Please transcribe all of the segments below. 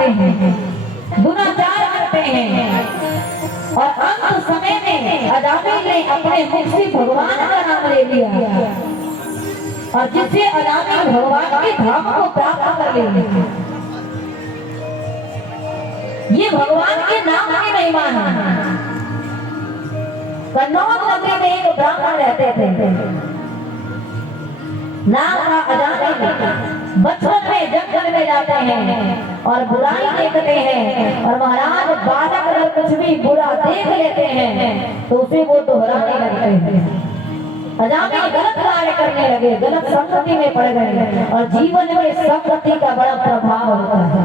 करते हैं, दुराचार करते हैं और अंत समय में अजामिल ने अपने मुख से भगवान का नाम ले लिया और जिससे अजामिल भगवान के धाम को प्राप्त कर लेंगे। ये भगवान के नाम की महिमा है। कन्नौज नगरी में एक ब्राह्मण रहते थे, नाम का अजामिल। बचपन में जंगल में जाते हैं और बुराई देखते हैं और महाराज बालक अगर कुछ भी बुरा देख लेते हैं तो उसे वो दोहराने लगते हैं। अजामिल गलत कार्य करने लगे, गलत संगति में पड़ गए और जीवन में संगति का बड़ा प्रभाव होता है।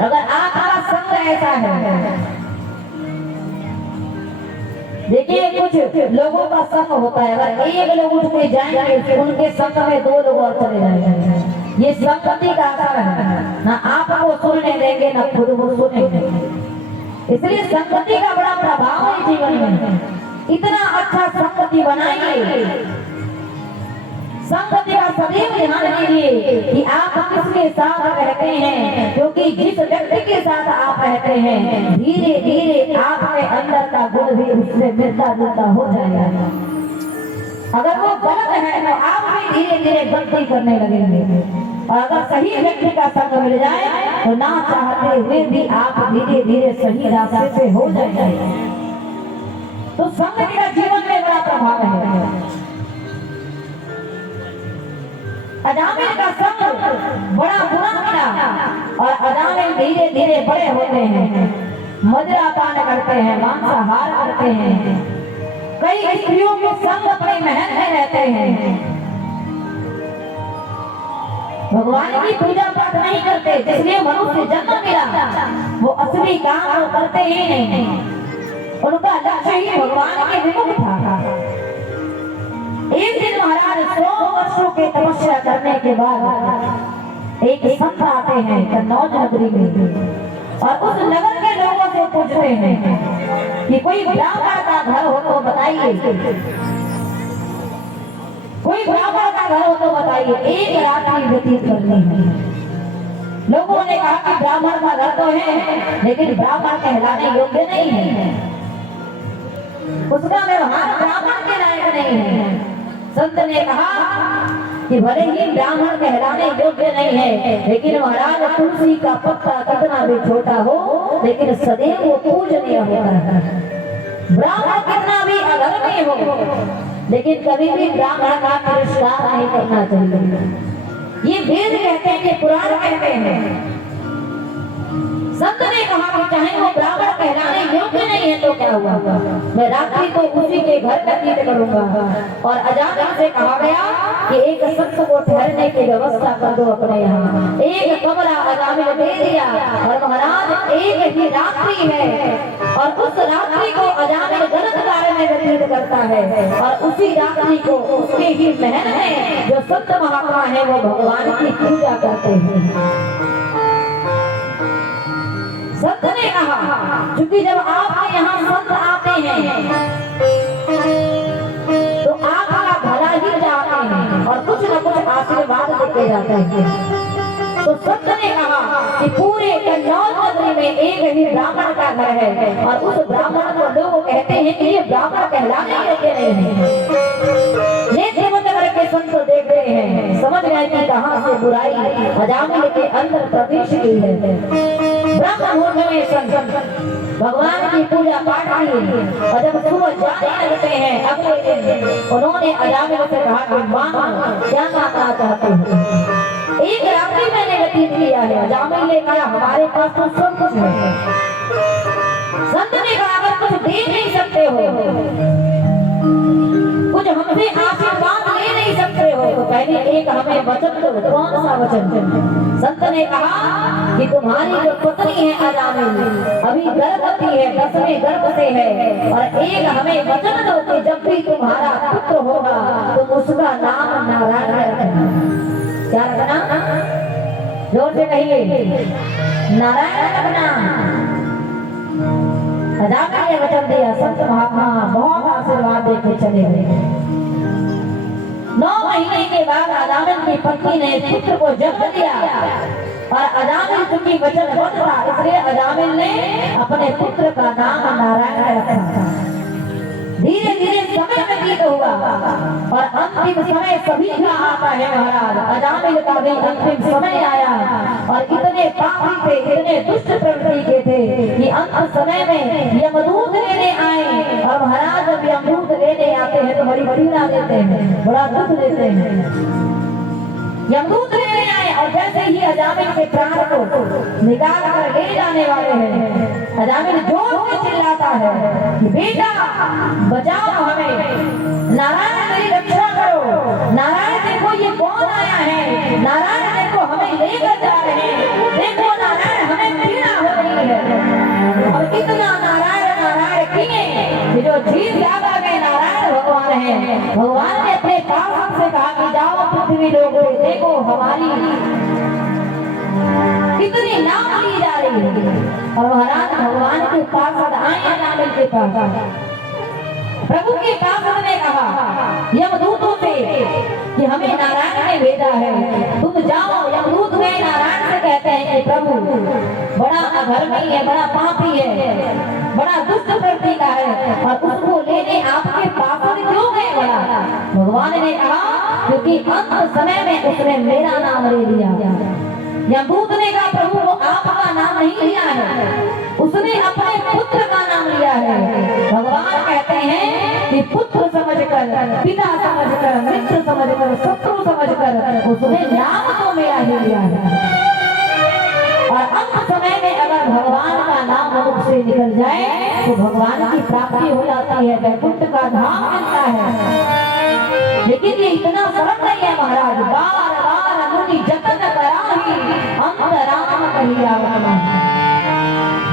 अगर आपका संग ऐसा है, देखिए कुछ लोगों का संग होता है, अगर एक लोग उठ के जाएंगे उनके संग में दो लोग और चले जाएंगे। ये संगति का असर है, ना आपको सुनने देंगे ना खुद को सुनेंगे। इसलिए संगति का बड़ा प्रभाव है जीवन में। इतना अच्छा संगति बनाइए, संगति का सदैव ध्यान दीजिए कि आप किसके साथ रहते हैं, क्योंकि जिस व्यक्ति के साथ आप रहते हैं धीरे धीरे आपके अंदर का गुण भी उससे मिलता जुलता हो जाएगा। अगर वो गलत है तो आप भी धीरे धीरे गलती करने लगेंगे और अगर सही व्यक्ति का संग मिल जाए तो ना चाहते हुए भी आप धीरे धीरे सही रास्ते पे हो जाएंगे। तो संगति का जीवन में बड़ा प्रभाव है। अजामिल का संग बड़ा बुरा मिला और अजामिल धीरे धीरे बड़े होते हैं, मदिरा पान करते हैं, मांसाहार करते हैं, कई स्त्रियों के संग अपने महल में रहते हैं, भगवान की पूजा पाठ नहीं करते जिसलिए मनुष्य जन्म मिला वो असली काम करते ही नहीं। उनका लक्ष्य ही भगवान के विमुख था। एक दिन महाराज 100 वर्षों के तपस्या करने के बाद एक संत आते हैं कन्नौज नगरी में और उस नगर के लोगों से पूछते हैं कि कोई ब्राह्मण का घर हो तो बताइए, कोई ब्राह्मण का घर हो तो बताइए, एक रात्रि व्यतीत करनी है। लोगों ने कहा कि ब्राह्मण का घर तो है लेकिन ब्राह्मण कहलाने योग्य नहीं है, उसका व्यवहार ब्राह्मण के लायक नहीं है। संत ने कहा कि भले ही ब्राह्मण कहलाने योग्य नहीं है लेकिन महाराज तुलसी का पत्ता कितना भी छोटा हो लेकिन सदैव वो पूजनीय होता है। ब्राह्मण कितना भी अधर्मी हो लेकिन कभी भी ब्राह्मण का तिरस्कार नहीं करना चाहिए। ये वेद कहते हैं, ये पुराण कहते हैं। संत ने कहा कि चाहे वो ब्राह्मण कहलाने योग्य नहीं है तो क्या हुआ, मैं रात्रि को उसी के घर व्यतीत करूंगा। और अजामिल से कहा गया कि एक संत को ठहरने की व्यवस्था कर दो अपने यहाँ। एक कमरा अजामिल दे दिया और महाराज एक ही रात्रि है और उस रात्रि को अजामिल गलत कार्य में व्यतीत करता है और उसी रात्रि को उसके ही महल में जो संत महात्मा है वो भगवान की पूजा करते हैं। संत ने कहा क्योंकि जब आपके यहाँ संत आते हैं तो आपका भला ही चाहते हैं और कुछ न कुछ आशीर्वाद देते जाते हैं। तो संत ने कहा कि पूरे कन्नौज नगरी में एक ही ब्राह्मण का घर है और उस ब्राह्मण को लोग कहते हैं कि ये ब्राह्मण कहलाने योग्य नहीं है। के संत देख रहे हैं, समझ गए कि कहां से बुराई अजामिल के अंदर प्रवेश की है। ब्राह्मण होने में संत भगवान की पूजा पाठ की और जब सुबह जाने लगते हैं अगले दिन उन्होंने अजामिल से कहा कि मां क्या मांगना चाहते हो। एक रात्रि मैंने व्यतीत किया है। अजामिल ने कहा हमारे पास तो सब कुछ है। संत ने कहा अगर कुछ दे नहीं सकते हो, कुछ हमसे आशीर्वाद ले नहीं सकते हो तो पहले एक हमें वचन दो। कौन सा वचन? संत ने कहा कि तुम्हारी जो पत्नी है अजामिल अभी गर्भवती है, 10वें गर्भ से है और एक हमें वचन दो कि जब भी तुम्हारा पुत्र होगा तुम उसका नाम नारायण रखना। क्या रखना? जोर से कहिए, नारायण रखना। अजामिल ने वचन दिया। संत महात्मा बहुत आशीर्वाद देके चले गए। 9 महीने के बाद अजामिल की पत्नी ने पुत्र को जन्म दिया और अजामिल चूंकि वचनबद्ध था, इसलिए अजामिल ने अपने पुत्र का नाम नारायण रखा। धीरे धीरे समय व्यतीत हुआ और अंतिम समय सभी का आता है महाराज। अजामिल का भी अंतिम समय आया और इतने पापी थे, इतने दुष्ट प्रवृत्ति के थे कि अंत समय में यमदूत लेने आए। और महाराज जब यमदूत लेने आते हैं तो बड़ी पीड़ा देते हैं, बड़ा दुख देते हैं। यमदूत लेने आए और जैसे ही अजामिल के प्राण को निकाल कर ले जाने वाले हैं, अजामिल जोर से चिल्लाता है कि बेटा बचाओ हमें, नारायण मेरी रक्षा करो, नारायण देखो ये कौन आया है, नारायण देखो हमें लेकर जा रहे हैं, देखो नारायण हमें पीड़ा हो रही है। और इतना नारायण नारायण किए कि जो जीव जागा के नारायण भगवान है, भगवान ने अपने पास से कहा कि जाओ पृथ्वी लोगों देखो हमारी कितनी नाम ली जा रही है। और महाराज भगवान के पास आए अजामिल के पास, प्रभु के पास ने कहा यमदूतों से कि हमें नारायण ने भेजा है, तुम जाओ। यमदूत गए नारायण से कहते हैं कि प्रभु बड़ा अधर्मी है, बड़ा पापी है, बड़ा दुष्ट प्रवृत्ति का है और उसको लेने आपके पास क्यों गए? बड़ा भगवान ने कहा क्योंकि अंत समय में उसने मेरा नाम ले लिया। यमदूत ने कहा प्रभु वो आपका नाम नहीं लिया है, उसने अपने पुत्र का नाम लिया है। भगवान कहते हैं कि पुत्र समझकर, पिता समझकर, मित्र समझकर, शत्रु समझकर उसने नाम तो मेरा ही लिया है। और अंत समय में अगर भगवान का नाम मुख से निकल जाए तो भगवान की प्राप्ति हो जाती है, वैकुंठ का धाम मिलता है। लेकिन ये इतना सरल नहीं है महाराज। बार बार मुनि जतन कराही अंतराम कहिया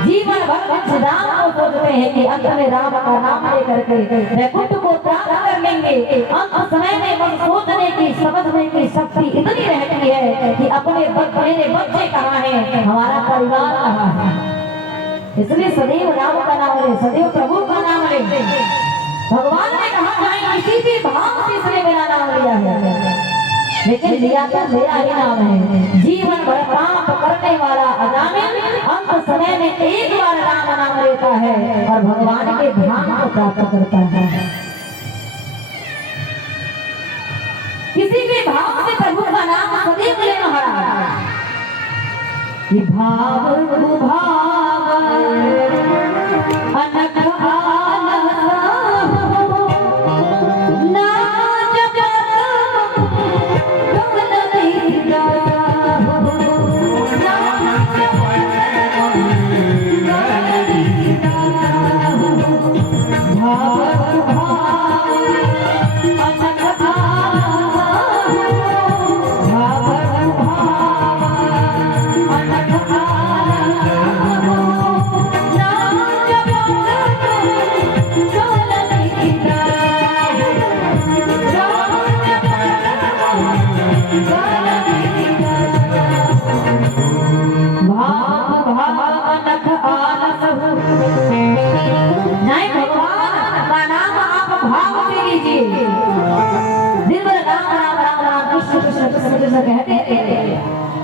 जीवन भर राम को सोचते हैं कि अंत में राम का नाम लेकर के वैकुंठ को प्राप्त कर लेंगे। अंत समय में बस सोचने की, समझने की शक्ति इतनी रहती है कि अपने मेरे बच्चे कहाँ हैं, हमारा परिवार कहाँ है। इसलिए सदैव राम का नाम ले, सदैव प्रभु का नाम ले। भगवान ने कहा जाए किसी भी भाव से इसने मेरा नाम लिया है, लेकिन लिया तो मेरा ही नाम है। जीवन भर पाप करने वाला अजामिल अंत समय में एक बार राम नाम लेता है और भगवान के धाम को प्राप्त करता है। किसी भी भाव से प्रभु का नाम सदैव लेना है। भाव भाव अनक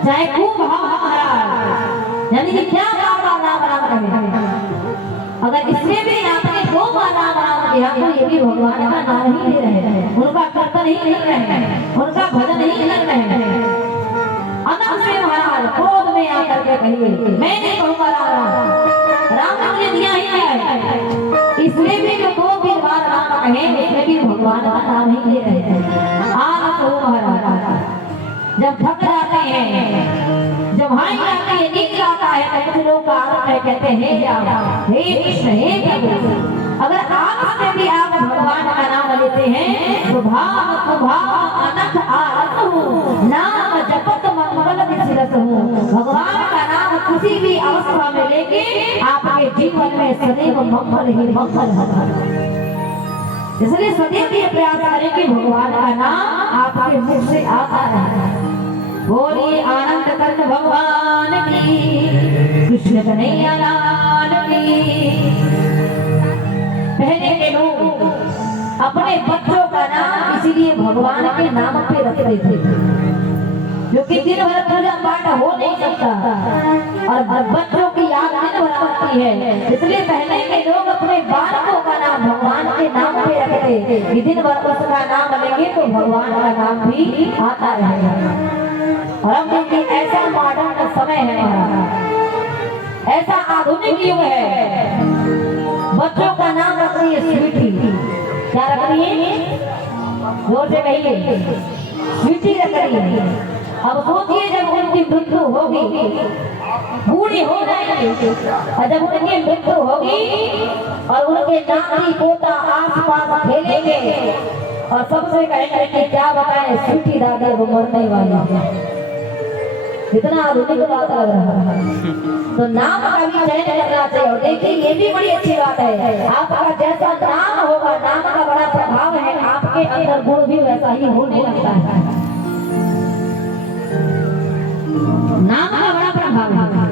चाहे खूब भाव महाराज, यानी कि क्या राम राम राम कहे। अगर इसमें भी आपने दो बार राम राम किया तो ये भी भगवान का नाम ही ले रहे हैं, उनका कीर्तन ही कर रहे हैं, उनका भजन ही कर रहे हैं। अनंत से महाराज क्रोध में आकर के कहिए मैं नहीं कहूँगा राम राम, राम ने दिया ही है। इसलिए भी जो दो तीन बार राम कहे लेकिन भगवान का नाम ही ले रहे हैं। आज तो महाराज जब थक जाते हैं, जब हाई जाते हैं, नींद आता है तो कुछ लोग कहते हैं हे कृष्ण हे प्रभु। अगर आप से भी आप भगवान का नाम लेते हैं तो भाव स्वभाव अनंत आरत हूँ, नाम जपत मंगल विचरत हूँ। भगवान का नाम किसी भी अवस्था में लेके आपके जीवन में सदैव मंगल ही मंगल होता है। इसलिए सदैव ये प्रयास करें कि भगवान का नाम आपके मुख से आता रहे। बोलिए आनंद कंद भगवान की, कृष्ण कन्हैया लाल की। पहले के लोग अपने बच्चों का नाम इसीलिए भगवान के नाम पे रखते थे। क्योंकि दिन भर पूजा पाठ हो नहीं सकता और बच्चों की याद दिन भर आती है, इसलिए पहले के लोग अपने बालकों का नाम भगवान के नाम पे रखते कि दिन भर उसका नाम लेंगे तो भगवान का नाम भी आता रहेगा। और अब देखिए ऐसा मॉडर्न समय है हमारा, ऐसा आधुनिक युग है, बच्चों का नाम रख रही है स्वीटी। क्या रख रही है? जोर से कहिए, स्वीटी रख रही है। अब सोचिए जब उनकी मृत्यु होगी, बूढ़ी हो जाएगी, और जब उनकी मृत्यु होगी और उनके नाती पोता आस पास खेलेंगे और सबसे कहेंगे कि क्या बताएं स्वीटी दादा वो मरने वाली है। कितना आधुनिक बात लग रहा है। तो नाम का भी चयन करना चाहिए। और देखिए ये भी बड़ी अच्छी बात है, आपका जैसा नाम होगा, नाम का बड़ा प्रभाव है, आपके अंदर गुण भी वैसा ही होने लगता है। नाम का बड़ा प्रभाव है।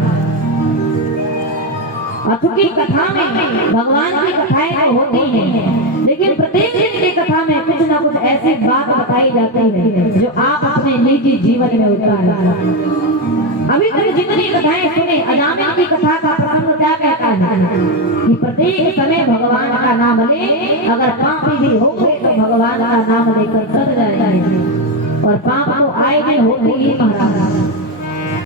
चूंकि कथा में भगवान की कथाएं तो होती हैं, लेकिन प्रत्येक दिन की कथा में कुछ ना कुछ ऐसी बात बताई जाती है जो आप अपने निजी जीवन में उतारें। अभी तक जितनी कथाएं सुने, अजामिल की कथा का प्रसंग क्या कहता है कि प्रत्येक समय भगवान का नाम ले, अगर पापी भी होंगे तो भगवान का नाम लेकर चल जाएंगे और पाप तो आए दिन होते ही महाराज।